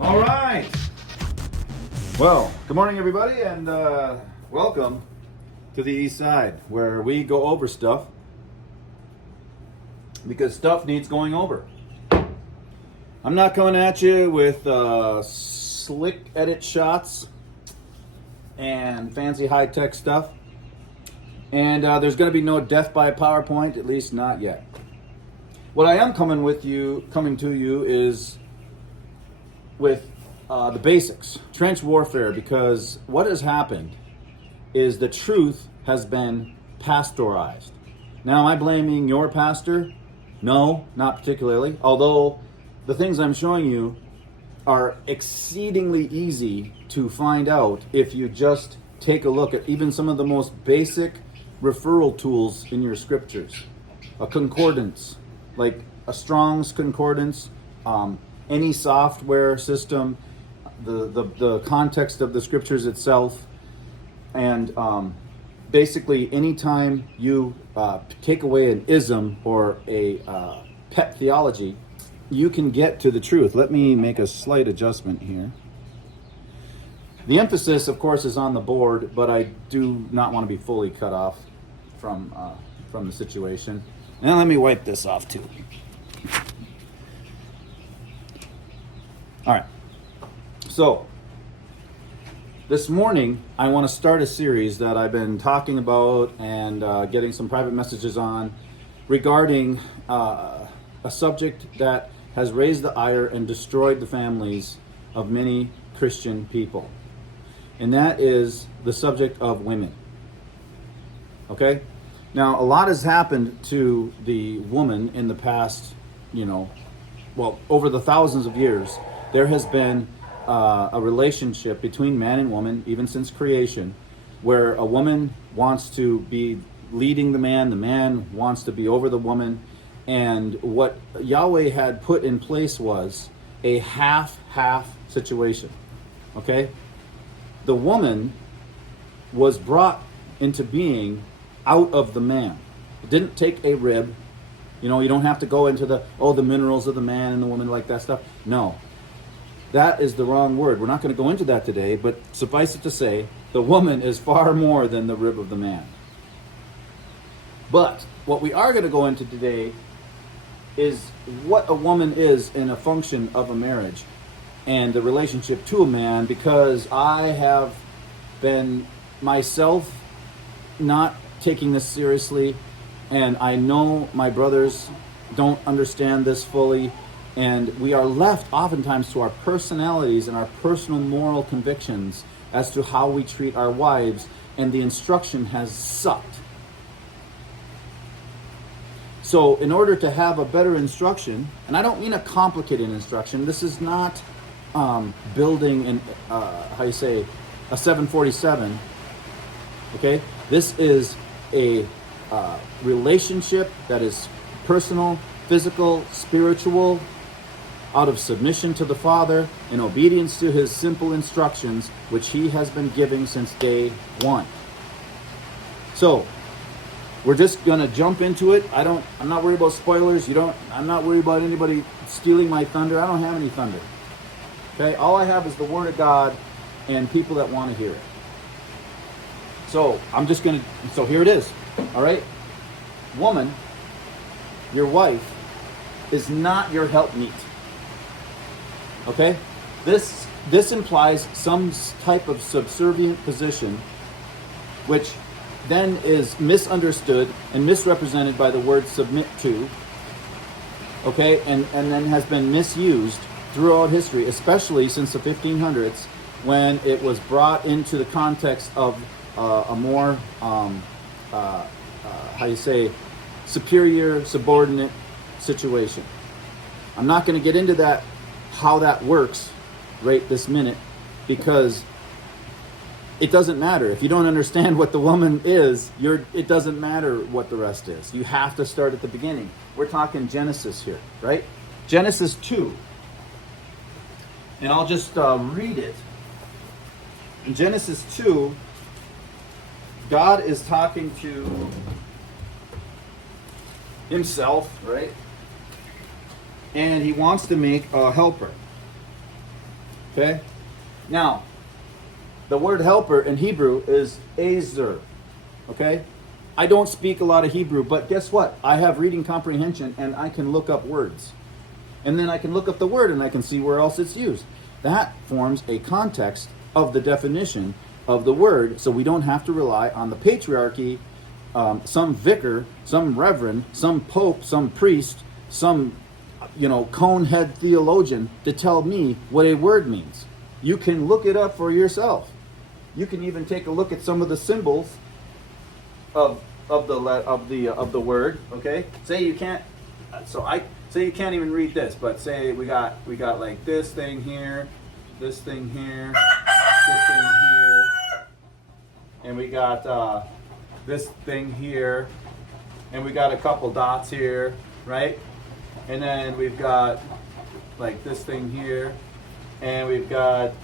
All right. Well, good morning, everybody, and welcome to the East Side, where we go over stuff because stuff needs going over. I'm not coming at you with slick edit shots and fancy high-tech stuff, and there's going to be no death by PowerPoint, at least not yet. What I am coming to you is with the basics, trench warfare, because what has happened is the truth has been pastorized. Now, am I blaming your pastor? No, not particularly, although the things I'm showing you are exceedingly easy to find out if you just take a look at even some of the most basic referral tools in your scriptures. A concordance, like a Strong's concordance, any software system, the context of the scriptures itself, and basically anytime you take away an ism or a pet theology, you can get to the truth. Let me make a slight adjustment here. The emphasis, of course, is on the board, but I do not want to be fully cut off from the situation. And let me wipe this off too. All right. So, this morning, I want to start a series that I've been talking about and getting some private messages on regarding a subject that has raised the ire and destroyed the families of many Christian people. And that is the subject of women. Okay? Now, a lot has happened to the woman in the past, over the thousands of years. There has been a relationship between man and woman, even since creation, where a woman wants to be leading the man wants to be over the woman, and what Yahweh had put in place was a half-half situation, okay? The woman was brought into being out of the man. It didn't take a rib. You don't have to go into the minerals of the man and the woman, like that stuff. No. That is the wrong word. We're not going to go into that today, but suffice it to say, the woman is far more than the rib of the man. But what we are going to go into today is what a woman is in a function of a marriage and the relationship to a man, because I have been myself not taking this seriously, and I know my brothers don't understand this fully. And we are left oftentimes to our personalities and our personal moral convictions as to how we treat our wives, and the instruction has sucked. So in order to have a better instruction, and I don't mean a complicated instruction, this is not building a 747, okay? This is a relationship that is personal, physical, spiritual, out of submission to the Father, in obedience to his simple instructions, which he has been giving since day one. So, we're just going to jump into it. I'm not worried about spoilers. I'm not worried about anybody stealing my thunder. I don't have any thunder. Okay? All I have is the Word of God and people that want to hear it. So, so here it is. All right? Woman, your wife, is not your helpmeet. Okay? This implies some type of subservient position, which then is misunderstood and misrepresented by the word submit to, okay, and then has been misused throughout history, especially since the 1500s, when it was brought into the context of a more, superior, subordinate situation. I'm not going to get into that, how that works right this minute, because it doesn't matter. If you don't understand what the woman is, it doesn't matter what the rest is. You have to start at the beginning. We're talking Genesis here, right? Genesis 2. And I'll just read it. In Genesis 2, God is talking to himself, right? And he wants to make a helper. Okay? Now, the word helper in Hebrew is ezer. Okay? I don't speak a lot of Hebrew, but guess what? I have reading comprehension and I can look up words. And then I can look up the word and I can see where else it's used. That forms a context of the definition of the word, so we don't have to rely on the patriarchy, some vicar, some reverend, some pope, some priest, some conehead theologian to tell me what a word means. You can look it up for yourself. You can even take a look at some of the symbols of the word. Okay, say you can't. Say you can't even read this, but say we got like this thing here, this thing here, this thing here, and we got this thing here, and we got a couple dots here, right? And then we've got like this thing here, and we've got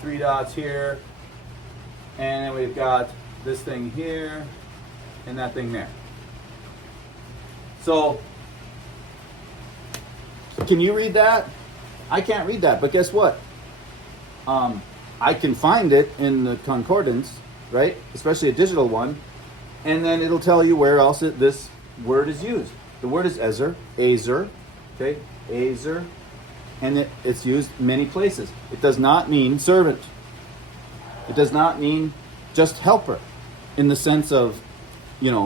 3 dots here, and then we've got this thing here, and that thing there. So, can you read that? I can't read that, but guess what? I can find it in the concordance, right? Especially a digital one, and then it'll tell you where else this word is used. The word is ezer, okay, ezer, and it's used many places. It does not mean servant. It does not mean just helper, in the sense of, here,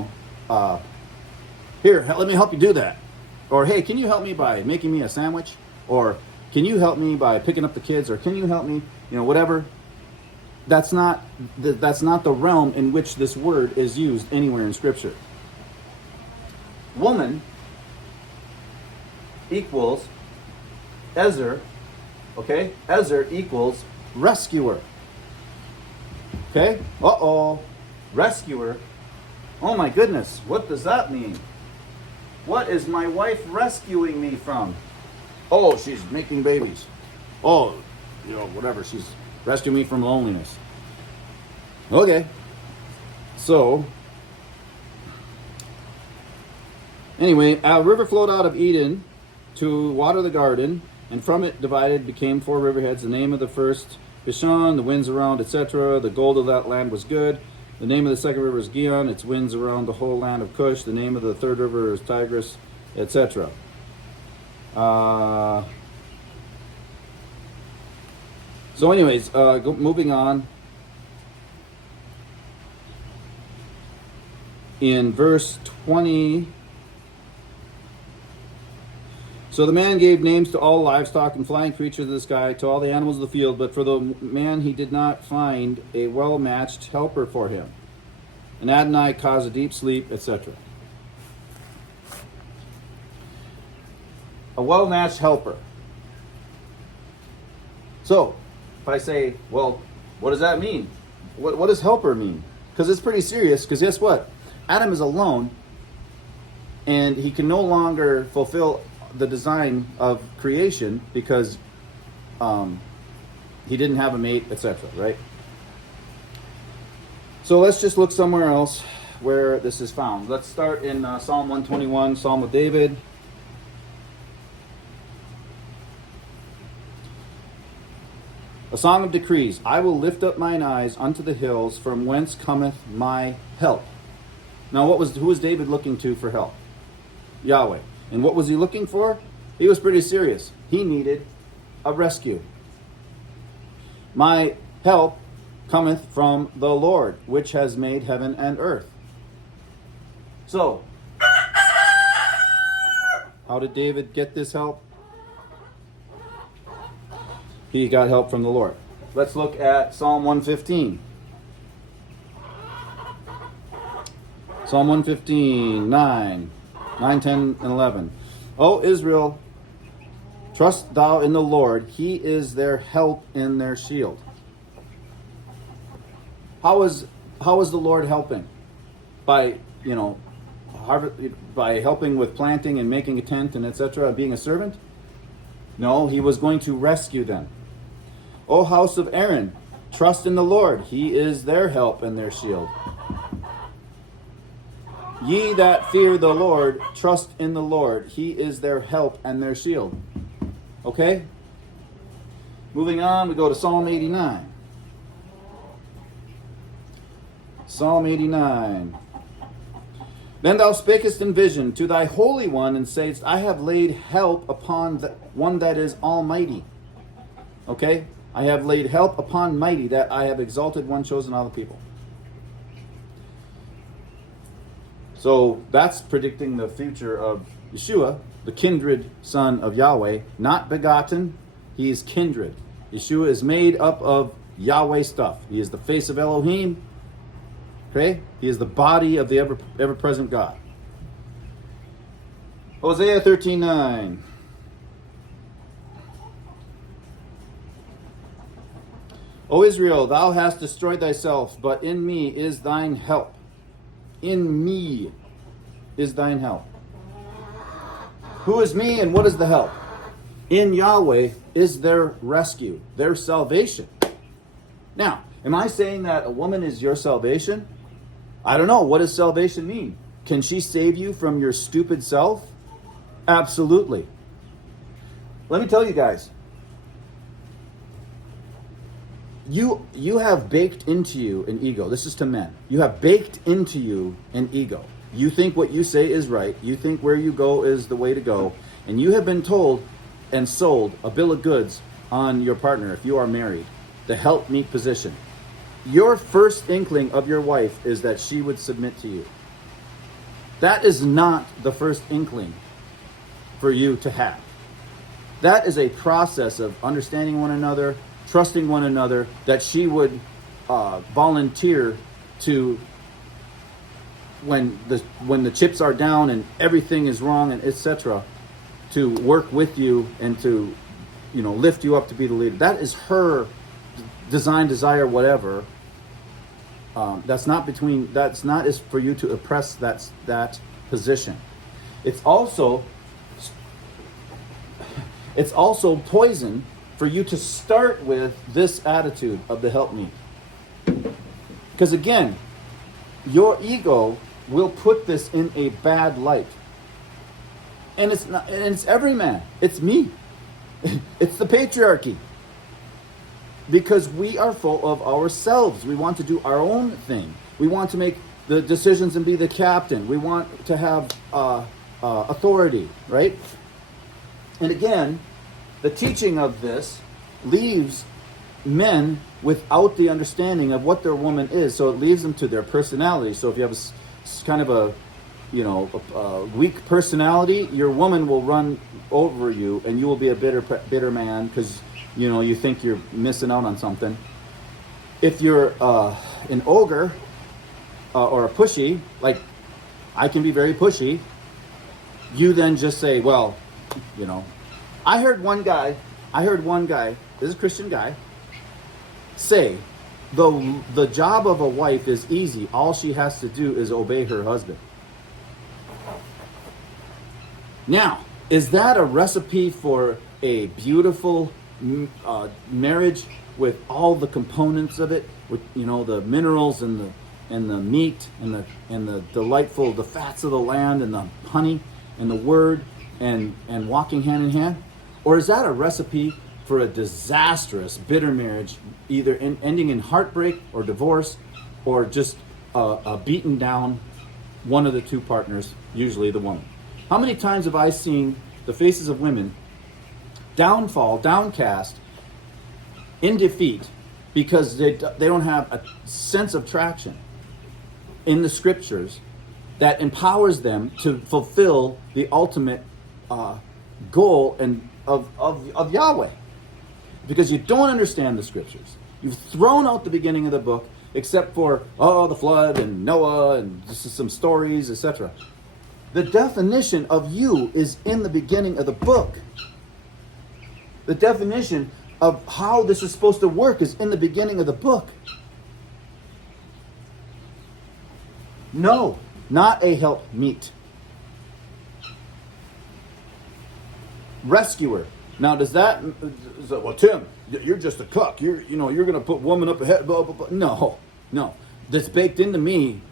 let me help you do that. Or, hey, can you help me by making me a sandwich? Or, can you help me by picking up the kids? Or, can you help me, whatever. That's not the realm in which this word is used anywhere in Scripture. Woman equals ezer, okay? Ezer equals rescuer. Okay? Rescuer. Oh my goodness, what does that mean? What is my wife rescuing me from? Oh, she's making babies. Oh, whatever. She's rescuing me from loneliness. Okay. So, anyway, a river flowed out of Eden to water the garden, and from it divided became 4 riverheads. The name of the first, Bishon, the winds around, etc. The gold of that land was good. The name of the second river is Gihon, its winds around the whole land of Cush. The name of the third river is Tigris, etc. So anyways, moving on. In verse 20, so the man gave names to all livestock and flying creatures of the sky, to all the animals of the field, but for the man he did not find a well-matched helper for him. And Adonai caused a deep sleep, etc. A well-matched helper. So, if I say, well, what does that mean? What does helper mean? Because it's pretty serious, because guess what? Adam is alone, and he can no longer fulfill the design of creation because he didn't have a mate, etc., right? So let's just look somewhere else where this is found. Let's start in Psalm 121, Psalm of David. A song of decrees. I will lift up mine eyes unto the hills, from whence cometh my help. Now, who was David looking to for help? Yahweh. And what was he looking for? He was pretty serious. He needed a rescue. My help cometh from the Lord, which has made heaven and earth. So, how did David get this help? He got help from the Lord. Let's look at Psalm 115. Psalm 115, 9, 10, and 11. O Israel, trust thou in the Lord. He is their help and their shield. How is the Lord helping? By, by helping with planting and making a tent and etc., being a servant? No, he was going to rescue them. O house of Aaron, trust in the Lord. He is their help and their shield. Ye that fear the Lord, trust in the Lord. He is their help and their shield. Okay? Moving on, we go to Psalm 89. Psalm 89. Then thou spakest in vision to thy Holy One, and saidst, I have laid help upon the one that is almighty. Okay? I have laid help upon mighty, that I have exalted one chosen out of the people. So that's predicting the future of Yeshua, the kindred son of Yahweh, not begotten. He is kindred. Yeshua is made up of Yahweh stuff. He is the face of Elohim. Okay? He is the body of the ever-present God. Hosea 13:9. O Israel, thou hast destroyed thyself, but in me is thine help. In me is thine help. Who is me and what is the help? In Yahweh is their rescue, their salvation. Now, am I saying that a woman is your salvation? I don't know. What does salvation mean? Can she save you from your stupid self? Absolutely. Let me tell you guys. You have baked into you an ego. This is to men. You have baked into you an ego. You think what you say is right. You think where you go is the way to go. And you have been told and sold a bill of goods on your partner if you are married. The helpmeet position. Your first inkling of your wife is that she would submit to you. That is not the first inkling for you to have. That is a process of understanding one another, trusting one another, that she would volunteer to, when the chips are down and everything is wrong and etc., to work with you and to, lift you up to be the leader. That is her design, desire, whatever. That's not is for you to oppress that position. It's also poison for you to start with this attitude of the helpmeet. Because again, your ego will put this in a bad light. And it's every man. It's me. It's the patriarchy. Because we are full of ourselves. We want to do our own thing. We want to make the decisions and be the captain. We want to have authority, right? And again, the teaching of this leaves men without the understanding of what their woman is. So it leaves them to their personality. So if you have a weak personality, your woman will run over you, and you will be a bitter man because you think you're missing out on something. If you're an ogre or a pushy, like I can be very pushy, you then just say, well, I heard one guy, this is a Christian guy, say, the job of a wife is easy. All she has to do is obey her husband. Now, is that a recipe for a beautiful marriage with all the components of it, with the minerals and the meat and the delightful, the fats of the land and the honey and the word and walking hand in hand? Or is that a recipe for a disastrous, bitter marriage, either ending in heartbreak or divorce, or just a beaten down one of the two partners, usually the woman? How many times have I seen the faces of women downfall, downcast, in defeat, because they don't have a sense of traction in the scriptures that empowers them to fulfill the ultimate goal and of Yahweh? Because you don't understand the scriptures. You've thrown out the beginning of the book, except for the flood and Noah and just some stories, etc. The definition of you is in the beginning of the book. The definition of how this is supposed to work is in the beginning of the book. No, not a helpmeet. Rescuer. Now, does that? Well, Tim, you're just a cuck. You're going to put woman up ahead. Blah, blah, blah. No. That's baked into me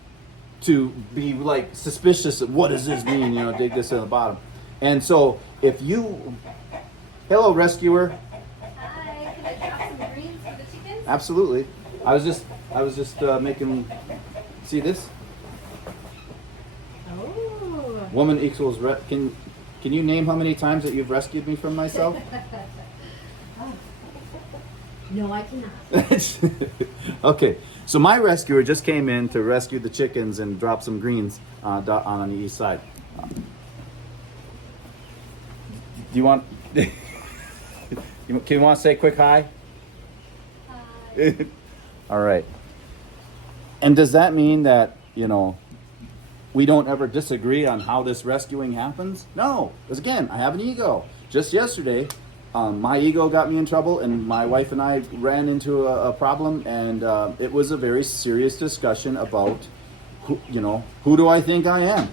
to be like suspicious of what does this mean? Dig this at the bottom. And so, if you, hello, rescuer. Hi. absolutely. I was just making. See this? Oh. Woman equals. Can you name how many times that you've rescued me from myself? No, I cannot. Okay, so my rescuer just came in to rescue the chickens and drop some greens on the east side. Do you want? Can you want to say a quick hi? Hi. All right. And does that mean that, we don't ever disagree on how this rescuing happens? No, because again, I have an ego. Just yesterday, my ego got me in trouble, and my wife and I ran into a problem, and it was a very serious discussion about, who do I think I am?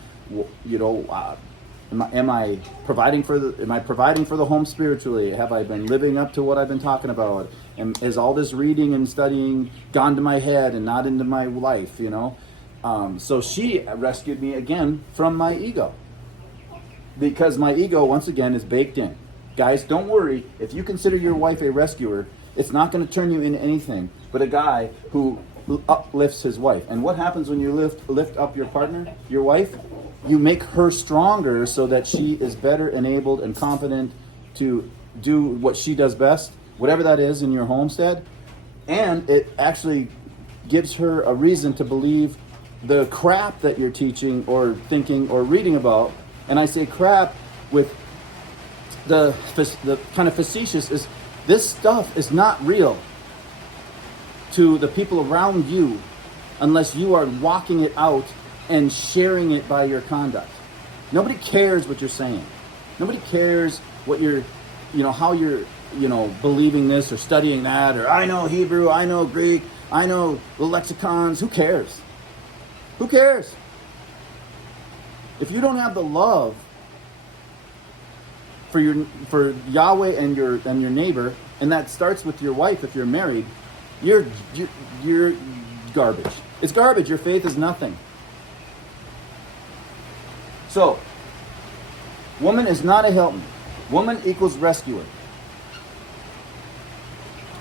Am I providing for the home spiritually? Have I been living up to what I've been talking about? And is all this reading and studying gone to my head and not into my life? So she rescued me again from my ego, because my ego once again is baked in. Guys, don't worry. If you consider your wife a rescuer, it's not going to turn you into anything but a guy who uplifts his wife. And what happens when you lift up your partner, your wife? You make her stronger so that she is better enabled and confident to do what she does best, whatever that is in your homestead. And it actually gives her a reason to believe the crap that you're teaching or thinking or reading about. And I say crap with the kind of facetious, is this stuff is not real to the people around you unless you are walking it out and sharing it by your conduct. Nobody cares what you're saying. Nobody cares what you're, how you're, believing this or studying that, or I know Hebrew, I know Greek, I know the lexicons. Who cares? Who cares? If you don't have the love for Yahweh and your neighbor, and that starts with your wife if you're married, you're garbage. It's garbage. Your faith is nothing. So, woman is not a helpmate. Woman equals rescuer.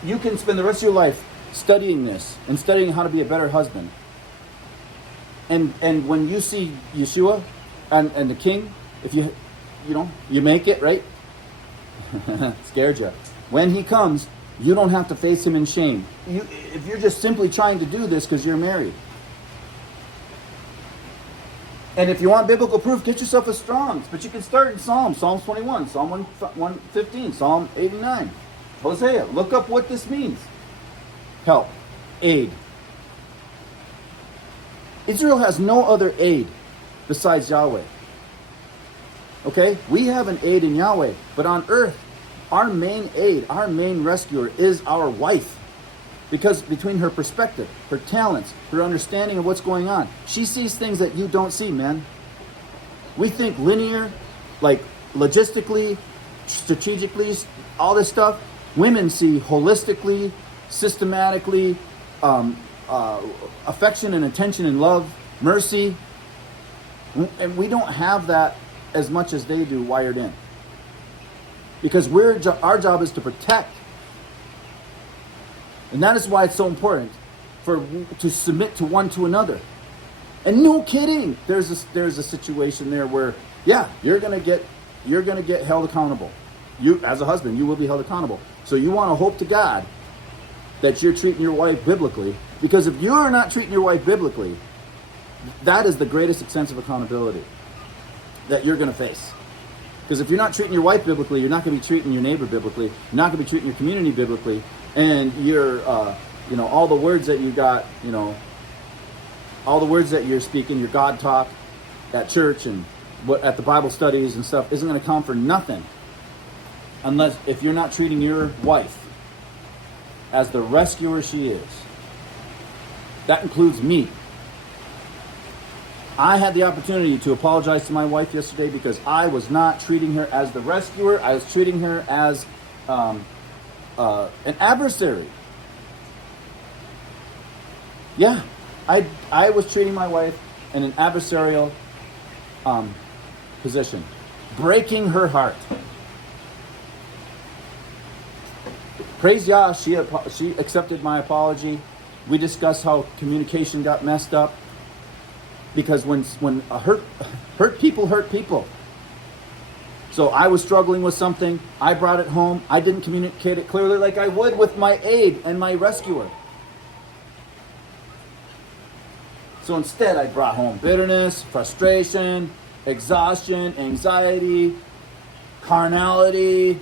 You can spend the rest of your life studying this and studying how to be a better husband. And when you see Yeshua and the King, if you make it, right? Scared you. When he comes, you don't have to face him in shame. If you're just simply trying to do this because you're married. And if you want biblical proof, get yourself a Strong's. But you can start in Psalms 21, Psalm 115, Psalm 89, Hosea. Look up what this means. Help. Aid. Israel has no other aid besides Yahweh. Okay? We have an aid in Yahweh. But on earth, our main aid, our main rescuer is our wife. Because between her perspective, her talents, her understanding of what's going on, she sees things that you don't see, man. We think linear, like logistically, strategically, all this stuff. Women see holistically, systematically, affection and attention and love, mercy. And we don't have that as much as they do wired in. Because our job is to protect. And that is why it's so important to submit to one to another. And no kidding, there's a situation there where, yeah, you're gonna get held accountable. You, as a husband, you will be held accountable. So you want to hope to God that you're treating your wife biblically, because if you're not treating your wife biblically, that is the greatest expense of accountability that you're going to face. Because if you're not treating your wife biblically, you're not going to be treating your neighbor biblically. You're not going to be treating your community biblically. And you're, all the words that you got, all the words that you're speaking, your God talk at church and at the Bible studies and stuff isn't going to count for nothing unless if you're not treating your wife as the rescuer she is. That includes me. I had the opportunity to apologize to my wife yesterday because I was not treating her as the rescuer. I was treating her as an adversary. Yeah, I was treating my wife in an adversarial position, breaking her heart. praise Yah, she accepted my apology. We discussed how communication got messed up. Because when hurt people. So I was struggling with something. I brought it home. I didn't communicate it clearly like I would with my aide and my rescuer. So instead, I brought home bitterness, frustration, exhaustion, anxiety, carnality.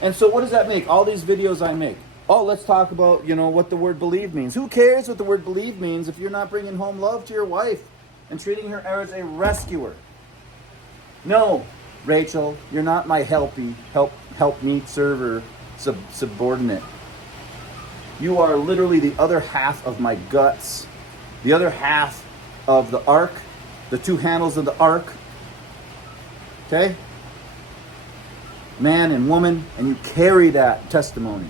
And so what does that make? All these videos I make. Oh, let's talk about, what the word believe means. Who cares what the word believe means if you're not bringing home love to your wife and treating her as a rescuer? No, Rachel, you're not my help meet server subordinate. You are literally the other half of my guts, the other half of the ark, the two handles of the ark. Okay? Man and woman, and you carry that testimony.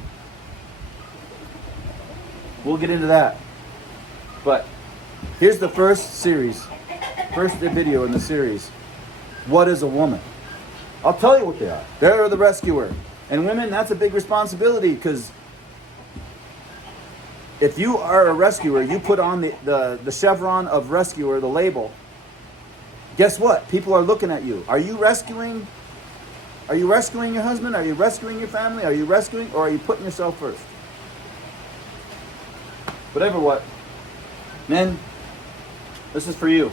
We'll get into that. But here's the first video in the series. What is a woman? I'll tell you what they are. They're the rescuer. And women, that's a big responsibility, because if you are a rescuer, you put on the chevron of rescuer, the label. Guess what? People are looking at you. Are you rescuing? Are you rescuing your husband? Are you rescuing your family? Are you rescuing, or are you putting yourself first? Whatever what. Men, this is for you.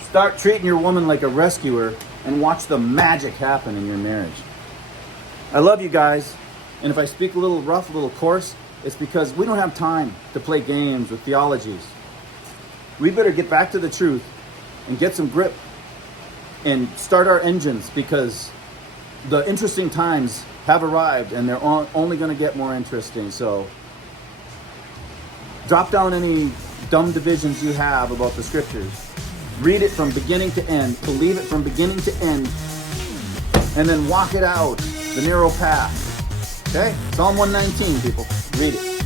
Start treating your woman like a rescuer and watch the magic happen in your marriage. I love you guys. And if I speak a little rough, a little coarse, it's because we don't have time to play games with theologies. We better get back to the truth and get some grip and start our engines, because the interesting times have arrived, and they're only going to get more interesting. So drop down any dumb divisions you have about the scriptures. Read it from beginning to end. Believe it from beginning to end. And then walk it out, the narrow path. Okay? Psalm 119, people. Read it.